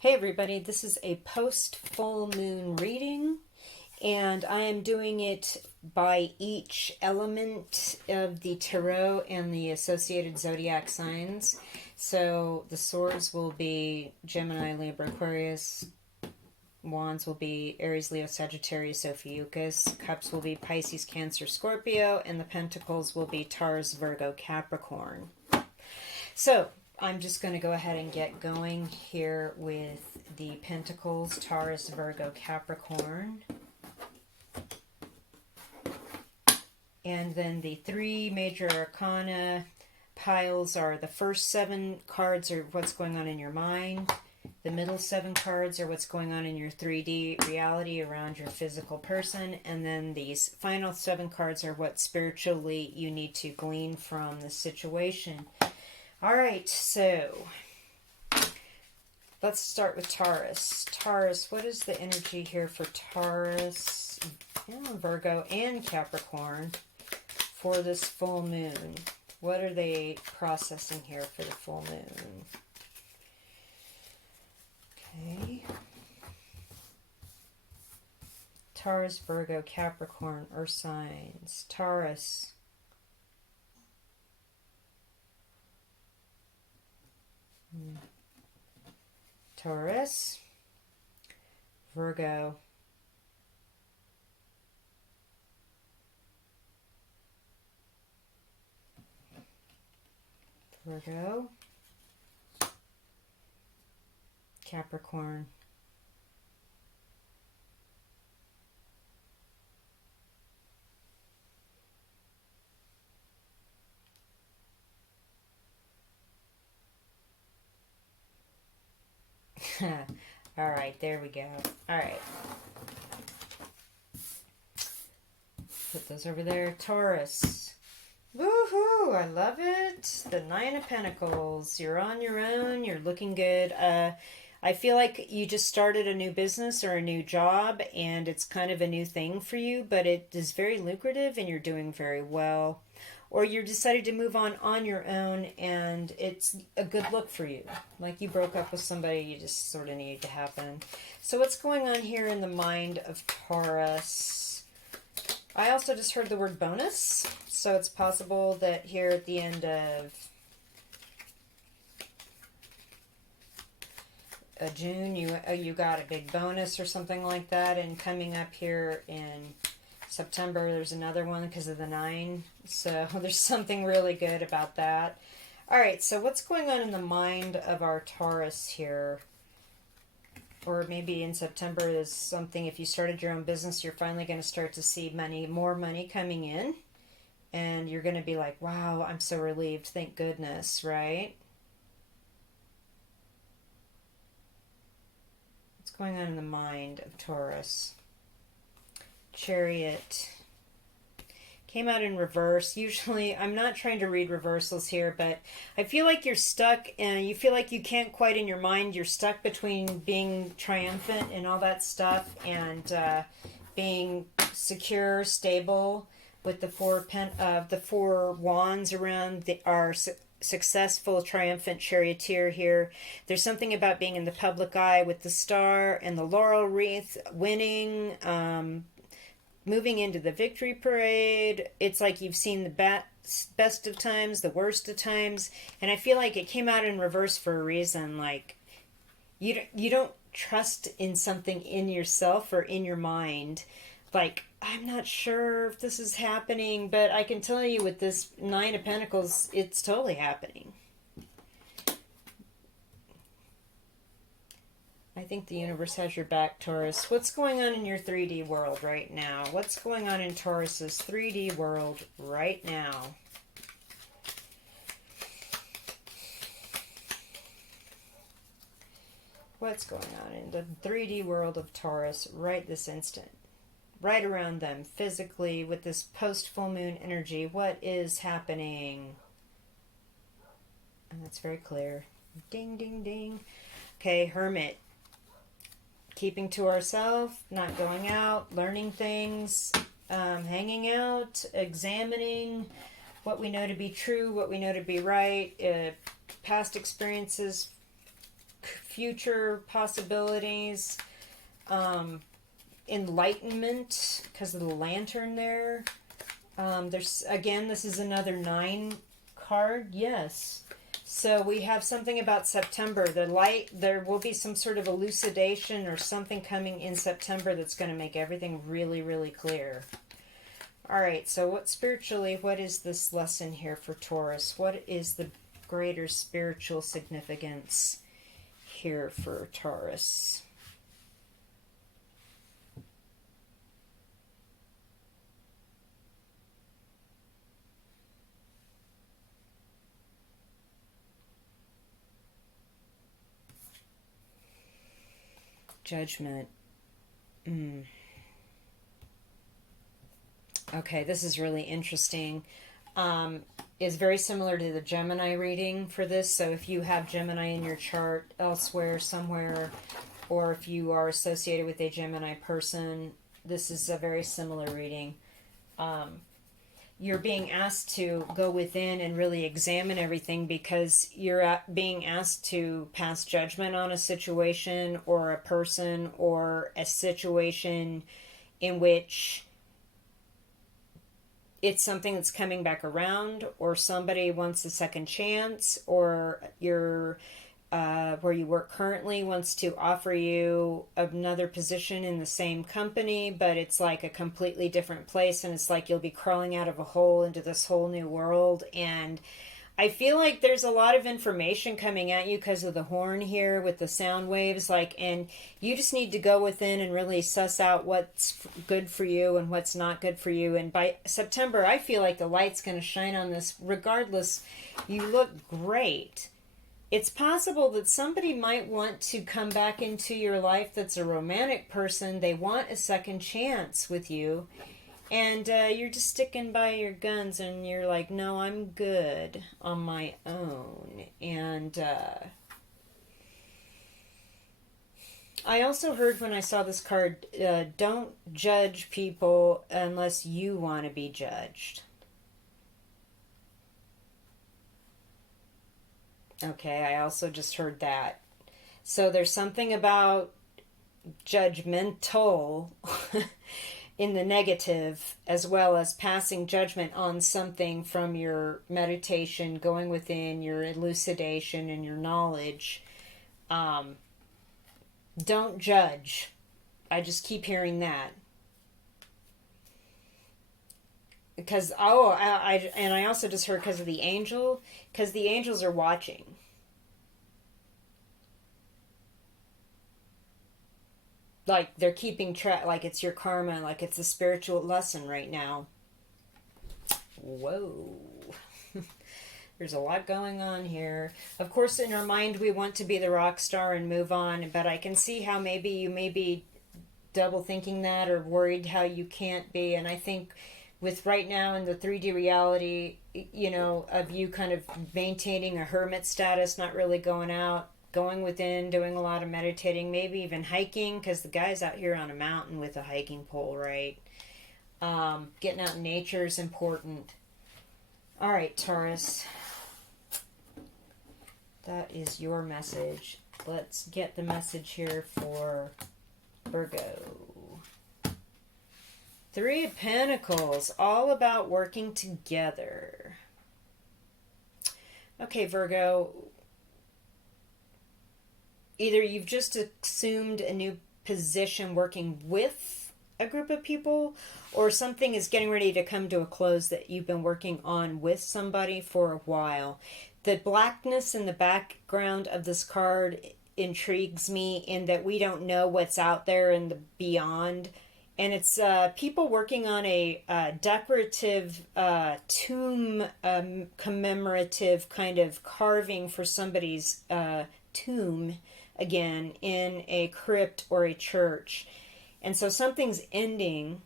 Hey everybody, this is a post full moon reading, and I am doing it by each element of the tarot and the associated zodiac signs. So the swords will be Gemini, Libra, Aquarius. Wands will be Aries, Leo, Sagittarius, Ophiuchus. Cups will be Pisces, Cancer, Scorpio. And the Pentacles will be Taurus, Virgo, Capricorn. So I'm just going to go ahead and get going here with the Pentacles, Taurus, Virgo, Capricorn. And then the three major arcana piles are the first 7 cards are what's going on in your mind. The middle 7 cards are what's going on in your 3D reality around your physical person. And then these final 7 cards are what spiritually you need to glean from the situation. All right, so let's start with Taurus. Taurus, what is the energy here for Taurus, Virgo, and Capricorn for this full moon? What are they processing here for the full moon? Okay. Taurus, Virgo, Capricorn, Earth signs. Taurus. Taurus, Virgo, Virgo, Capricorn, all right, there we go. All right. Put those over there. Taurus. Woohoo! I love it. The 9 of Pentacles. You're on your own. You're looking good. I feel like you just started a new business or a new job, and it's kind of a new thing for you, but it is very lucrative and you're doing very well. Or you decided to move on your own, and it's a good look for you. Like you broke up with somebody, you just sort of needed to happen. So what's going on here in the mind of Taurus? I also just heard the word bonus. So it's possible that here at the end of June, you got a big bonus or something like that. And coming up here in September, there's another one because of the 9. So there's something really good about that. All right, so what's going on in the mind of our Taurus here? Or maybe in September, there's something, if you started your own business, you're finally going to start to see more money coming in. And you're going to be like, wow, I'm so relieved. Thank goodness, right? What's going on in the mind of Taurus? Chariot. Came out in reverse. Usually, I'm not trying to read reversals here, but I feel like you're stuck and you feel like you can't quite in your mind. You're stuck between being triumphant and all that stuff and being secure, stable with the four wands around our successful, triumphant charioteer here. There's something about being in the public eye with the star and the laurel wreath, winning, moving into the victory parade. It's like you've seen the best of times, the worst of times, and I feel like it came out in reverse for a reason. Like you don't trust in something in yourself or in your mind. Like, I'm not sure if this is happening, but I can tell you with this 9 of Pentacles, it's totally happening. I think the universe has your back, Taurus. What's going on in your 3D world right now? What's going on in Taurus's 3D world right now? What's going on in the 3D world of Taurus right this instant? Right around them, physically, with this post-full moon energy. What is happening? And that's very clear. Ding, ding, ding. Okay, Hermit. Keeping to ourselves, not going out, learning things, hanging out, examining what we know to be true, what we know to be right, past experiences, future possibilities, enlightenment because of the lantern there. There's, again, this is another 9 card. Yes. So we have something about September. There will be some sort of elucidation or something coming in September that's going to make everything really, really clear. All right, so what is this lesson here for Taurus? What is the greater spiritual significance here for Taurus? Judgment. Okay, this is really interesting. Is very similar to the Gemini reading for this. So if you have Gemini in your chart elsewhere, somewhere, or if you are associated with a Gemini person, this is a very similar reading. You're being asked to go within and really examine everything because you're being asked to pass judgment on a situation or a person or a situation in which it's something that's coming back around, or somebody wants a second chance, or you're where you work currently wants to offer you another position in the same company, but it's like a completely different place, and it's like you'll be crawling out of a hole into this whole new world. And I feel like there's a lot of information coming at you because of the horn here with the sound waves, and you just need to go within and really suss out what's good for you and what's not good for you. And by September, I feel like the light's going to shine on this. Regardless, you look great. It's possible that somebody might want to come back into your life that's a romantic person. They want a second chance with you. And you're just sticking by your guns and you're like, no, I'm good on my own. And I also heard when I saw this card, don't judge people unless you want to be judged. Okay, I also just heard that. So there's something about judgmental in the negative, as well as passing judgment on something from your meditation, going within your elucidation and your knowledge. Don't judge. I just keep hearing that. Because, I also just heard because of the angel, because the angels are watching. Like, they're keeping track, like it's your karma, like it's a spiritual lesson right now. Whoa. There's a lot going on here. Of course, in our mind, we want to be the rock star and move on, but I can see how maybe you may be double thinking that or worried how you can't be, and I think with right now in the 3D reality, of you kind of maintaining a hermit status, not really going out, going within, doing a lot of meditating, maybe even hiking, because the guy's out here on a mountain with a hiking pole, right? Getting out in nature is important. All right, Taurus. That is your message. Let's get the message here for Virgo. 3 of Pentacles, all about working together. Okay, Virgo, either you've just assumed a new position working with a group of people, or something is getting ready to come to a close that you've been working on with somebody for a while. The blackness in the background of this card intrigues me in that we don't know what's out there in the beyond. And it's people working on a decorative tomb commemorative kind of carving for somebody's tomb, again, in a crypt or a church. And so something's ending,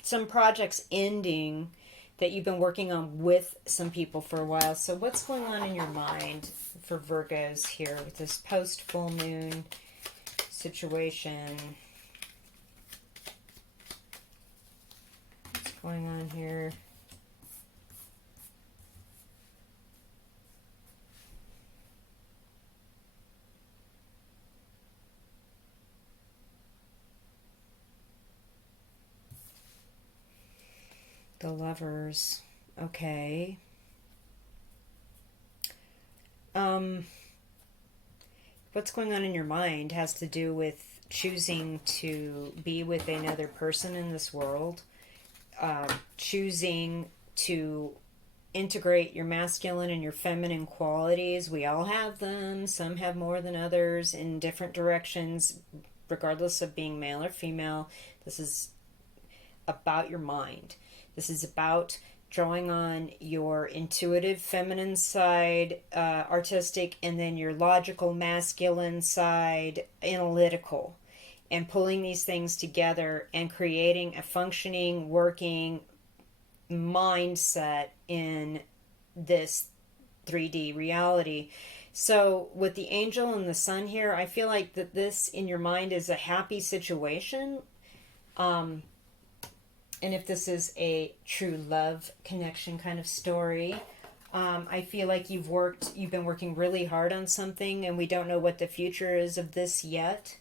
some project's ending that you've been working on with some people for a while. So what's going on in your mind for Virgos here with this post-full moon situation? Going on here. The Lovers. Okay. What's going on in your mind has to do with choosing to be with another person in this world, choosing to integrate your masculine and your feminine qualities. We all have them. Some have more than others in different directions, regardless of being male or female. This is about your mind. This is about drawing on your intuitive feminine side, artistic, and then your logical masculine side, analytical, and pulling these things together and creating a functioning, working mindset in this 3D reality. So with the angel and the sun here, I feel like that this in your mind is a happy situation. And if this is a true love connection kind of story, I feel like you've been working really hard on something, and we don't know what the future is of this yet.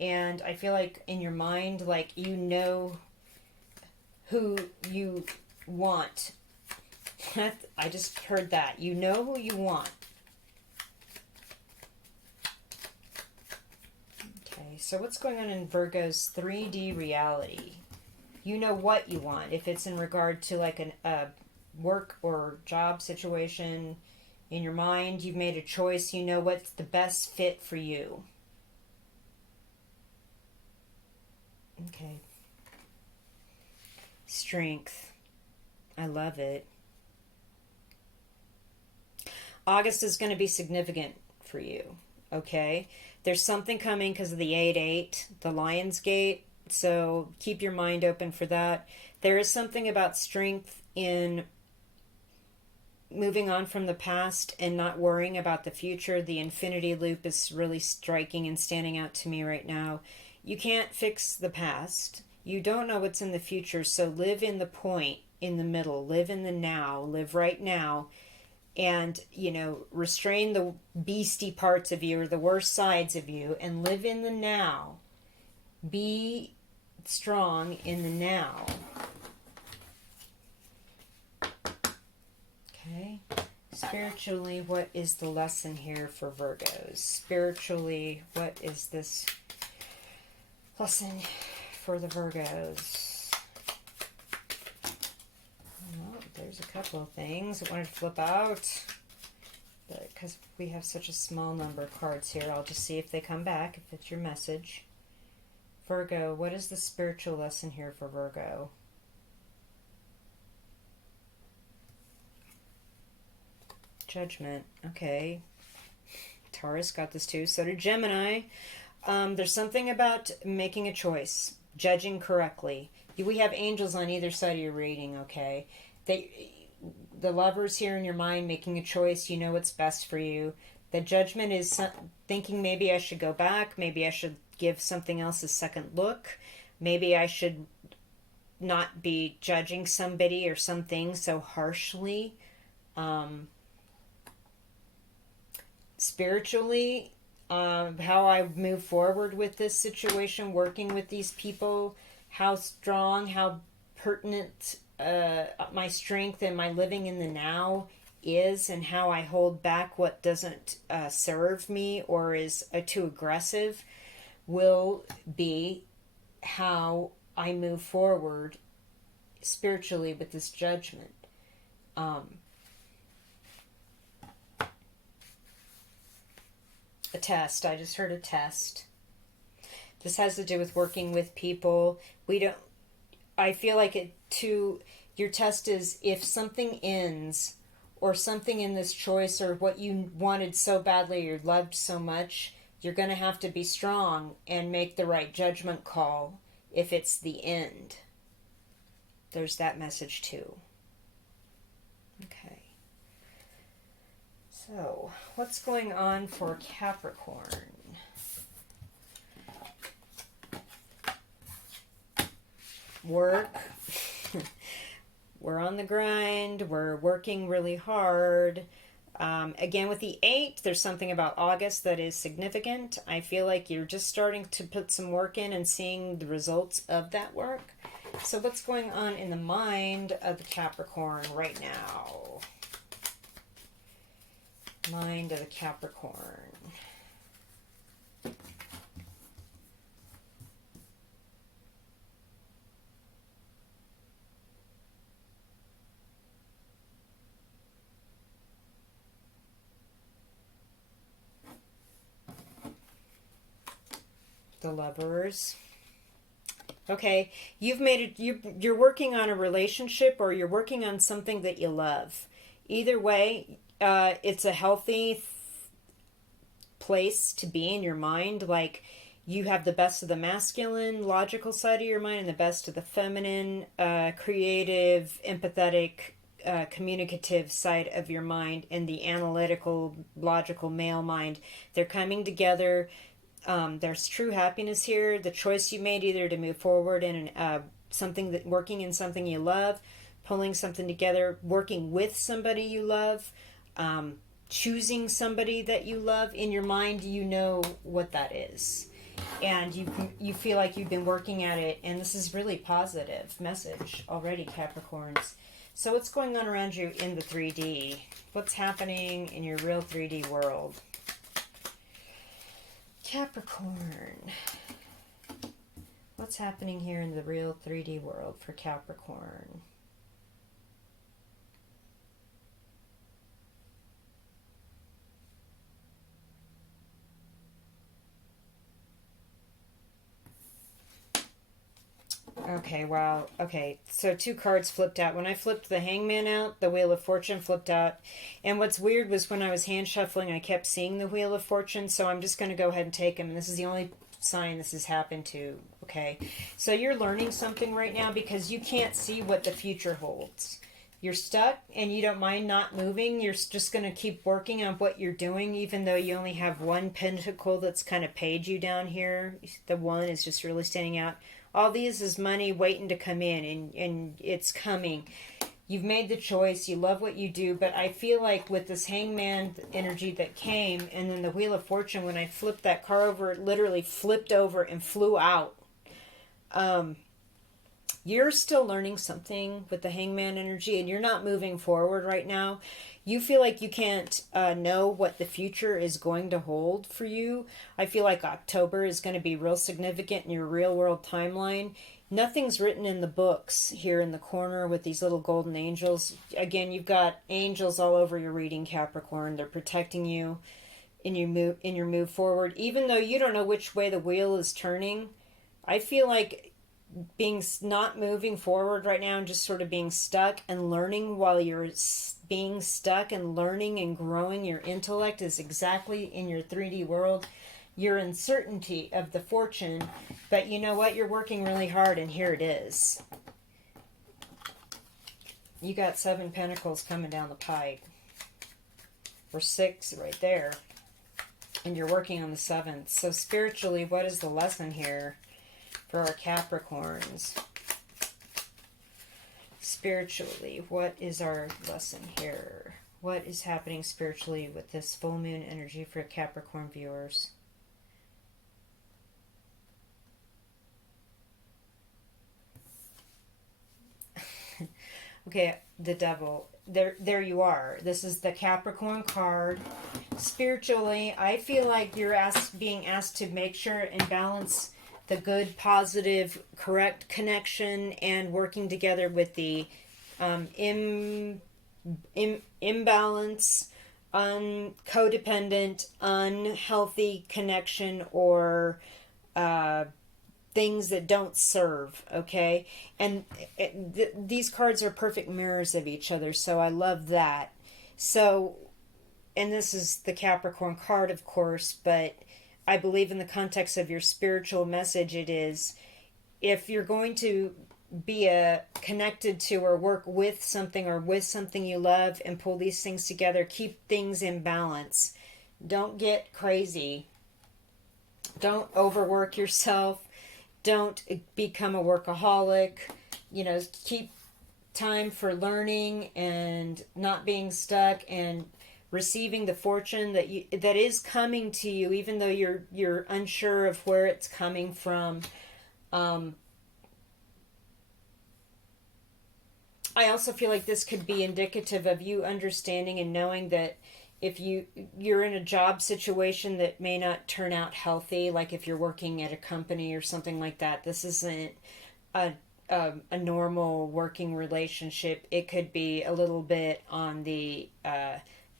And I feel like in your mind, like you know who you want. I just heard that. You know who you want. Okay, so what's going on in Virgo's 3D reality? You know what you want. If it's in regard to like a work or job situation, in your mind, you've made a choice. You know what's the best fit for you. Okay. Strength. I love it. August is going to be significant for you. Okay. There's something coming because of the 8-8, the Lion's Gate. So keep your mind open for that. There is something about strength in moving on from the past and not worrying about the future. The infinity loop is really striking and standing out to me right now. You can't fix the past. You don't know what's in the future, so live in the point, in the middle. Live in the now. Live right now. And, restrain the beastie parts of you or the worst sides of you and live in the now. Be strong in the now. Okay. Spiritually, what is the lesson here for Virgos? Spiritually, what is this lesson for the Virgos? Well, there's a couple of things I wanted to flip out. But because we have such a small number of cards here, I'll just see if they come back, if it's your message. Virgo, what is the spiritual lesson here for Virgo? Judgment. Okay. Taurus got this too. So did Gemini. There's something about making a choice, judging correctly. We have angels on either side of your reading, okay? The Lovers here in your mind making a choice. You know what's best for you. The Judgment is thinking maybe I should go back. Maybe I should give something else a second look. Maybe I should not be judging somebody or something so harshly. Spiritually, how I move forward with this situation, working with these people, how strong, how pertinent my strength and my living in the now is, and how I hold back what doesn't serve me or is too aggressive, will be how I move forward spiritually with this judgment. A test. I just heard a test. This has to do with working with people. I feel like your test is if something ends or something in this choice or what you wanted so badly or loved so much, you're going to have to be strong and make the right judgment call if it's the end. There's that message too. Okay. So, what's going on for Capricorn? Work. We're on the grind. We're working really hard. Again, with the 8, there's something about August that is significant. I feel like you're just starting to put some work in and seeing the results of that work. So what's going on in the mind of the Capricorn right now? Mind of the Capricorn. The Lovers. Okay, you've made it. You're working on a relationship, or you're working on something that you love. Either way, it's a healthy place to be in your mind. Like, you have the best of the masculine, logical side of your mind, and the best of the feminine, creative, empathetic, communicative side of your mind, and the analytical, logical male mind. They're coming together. There's true happiness here. The choice you made, either to move forward in something that working in something you love, pulling something together, working with somebody you love, choosing somebody that you love. In your mind, you know what that is, and you feel like you've been working at it. And this is really positive message already, Capricorns. So what's going on around you in the 3D? What's happening in your real 3D world? Capricorn. What's happening here in the real 3D world for Capricorn? Okay, wow. Okay, so 2 cards flipped out. When I flipped the Hangman out, the Wheel of Fortune flipped out. And what's weird was when I was hand shuffling, I kept seeing the Wheel of Fortune, so I'm just going to go ahead and take them. And this is the only sign this has happened to, okay? So you're learning something right now because you can't see what the future holds. You're stuck and you don't mind not moving. You're just going to keep working on what you're doing, even though you only have 1 pentacle that's kind of paid you down here. The 1 is just really standing out. All these is money waiting to come in, and it's coming. You've made the choice. You love what you do, but I feel like with this Hangman energy that came, and then the Wheel of Fortune, when I flipped that car over, it literally flipped over and flew out. You're still learning something with the Hangman energy, and you're not moving forward right now. You feel like you can't know what the future is going to hold for you. I feel like October is going to be real significant in your real world timeline. Nothing's written in the books here in the corner with these little golden angels. Again, you've got angels all over your reading, Capricorn. They're protecting you in your move forward. Even though you don't know which way the wheel is turning, I feel like being not moving forward right now and just sort of being stuck and learning while you're being stuck and learning and growing your intellect is exactly in your 3D world. Your uncertainty of the fortune, but you know what? You're working really hard, and here it is. You got 7 pentacles coming down the pike. Or 6 right there. And you're working on the 7th. So spiritually, what is the lesson here for our Capricorns? Spiritually, what is our lesson here? What is happening spiritually with this full moon energy for Capricorn viewers? Okay, the Devil. There you are. This is the Capricorn card. Spiritually, I feel like you're being asked to make sure and balance the good, positive, correct connection and working together with the imbalance, codependent, unhealthy connection, or things that don't serve, okay? And these cards are perfect mirrors of each other, so I love that. So, and this is the Capricorn card, of course, but I believe in the context of your spiritual message, it is, if you're going to be connected to or work with something you love and pull these things together, keep things in balance. Don't get crazy. Don't overwork yourself. Don't become a workaholic. You know, keep time for learning and not being stuck and receiving the fortune that is coming to you, even though you're unsure of where it's coming from. I also feel like this could be indicative of you understanding and knowing that if you're in a job situation that may not turn out healthy, like if you're working at a company or something like that, this isn't a a normal working relationship. It could be a little bit on the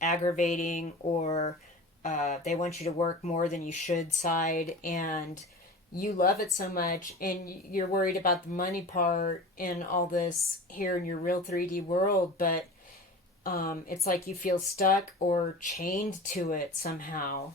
aggravating, or they want you to work more than you should side, and you love it so much and you're worried about the money part and all this here in your real 3D world, but it's like you feel stuck or chained to it somehow.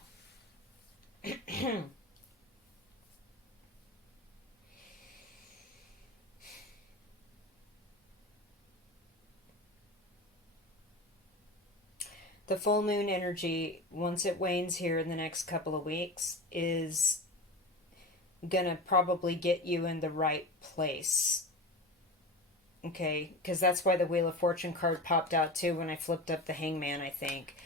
The full moon energy, once it wanes here in the next couple of weeks, is gonna probably get you in the right place. Okay, because that's why the Wheel of Fortune card popped out too when I flipped up the Hangman, I think.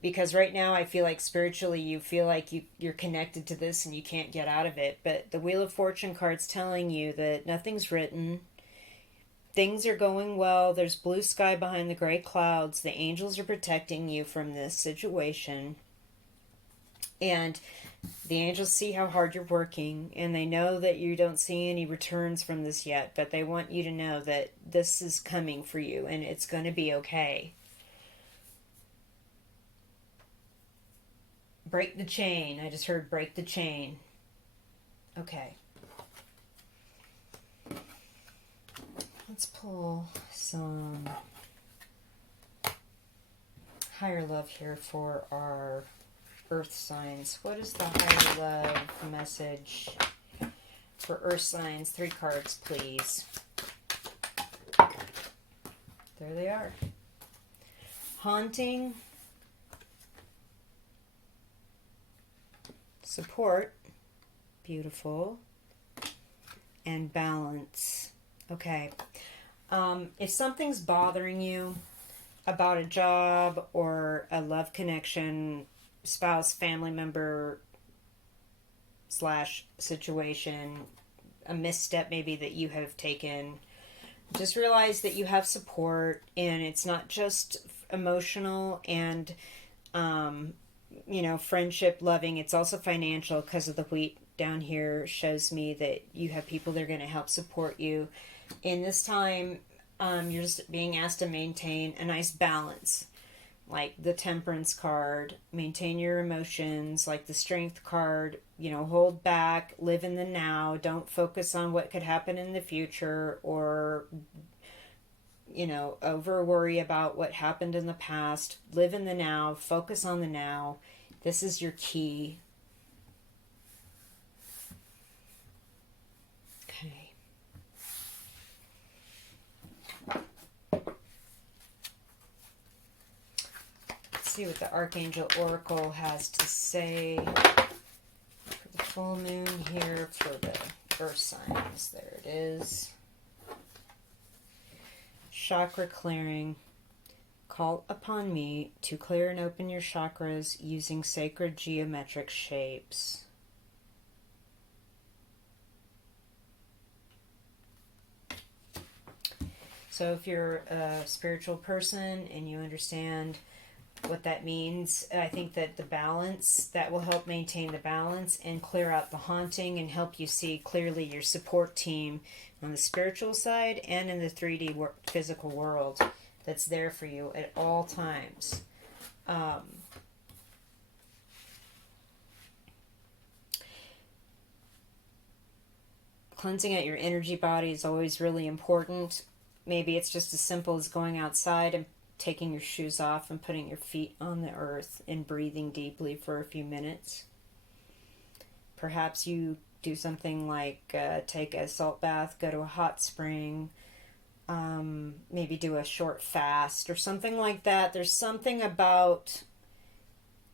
Because right now I feel like spiritually you feel like you're connected to this and you can't get out of it. But the Wheel of Fortune card's telling you that nothing's written. Things are going well. There's blue sky behind the gray clouds. The angels are protecting you from this situation. And the angels see how hard you're working, and they know that you don't see any returns from this yet, but they want you to know that this is coming for you and it's going to be okay. Break the chain. I just heard break the chain. Okay. Let's pull some higher love here for our earth signs. What is the higher love message for earth signs? 3 cards, please. There they are. Haunting, support, beautiful, and balance. Okay. If something's bothering you about a job or a love connection, spouse, family member / situation, a misstep maybe that you have taken, just realize that you have support, and it's not just emotional and friendship, loving. It's also financial, because of the wheat down here shows me that you have people that are going to help support you in this time. You're just being asked to maintain a nice balance, like the Temperance card. Maintain your emotions, like the Strength card. Hold back, live in the now. Don't focus on what could happen in the future, or over worry about what happened in the past. Live in the now, focus on the now. This is your key. Okay. Let's see what the Archangel Oracle has to say for the full moon here for the earth signs. There it is. Chakra clearing. Call upon me to clear and open your chakras using sacred geometric shapes. So if you're a spiritual person and you understand what that means, I think that the balance, that will help maintain the balance and clear out the haunting and help you see clearly your support team on the spiritual side and in the 3D physical world that's there for you at all times. Cleansing out your energy body is always really important. Maybe it's just as simple as going outside and taking your shoes off and putting your feet on the earth and breathing deeply for a few minutes. Perhaps you do something like take a salt bath, go to a hot spring, maybe do a short fast or something like that. There's something about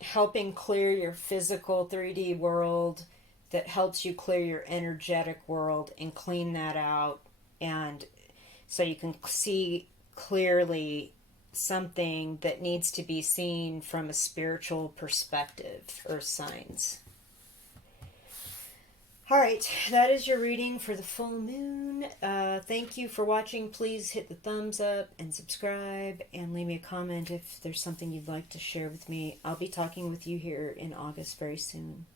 helping clear your physical 3D world that helps you clear your energetic world and clean that out, and so you can see clearly something that needs to be seen from a spiritual perspective, earth signs. All right, that is your reading for the full moon. Thank you for watching. Please hit the thumbs up and subscribe and leave me a comment if there's something you'd like to share with me. I'll be talking with you here in August very soon.